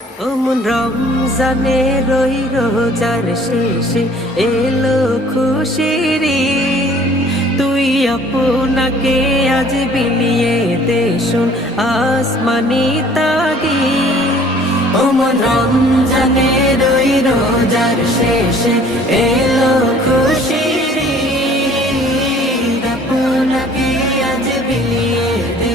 ওমন রমজানে রই রোজার শেষে এলো খুশির তুই আপনাকে আজ বিলিয়ে দে শুন আসমানি তাগি ওমন রমজানে রই রোজার শেষে এলো খুশির। আপনাকে আজ বিলিয়ে দে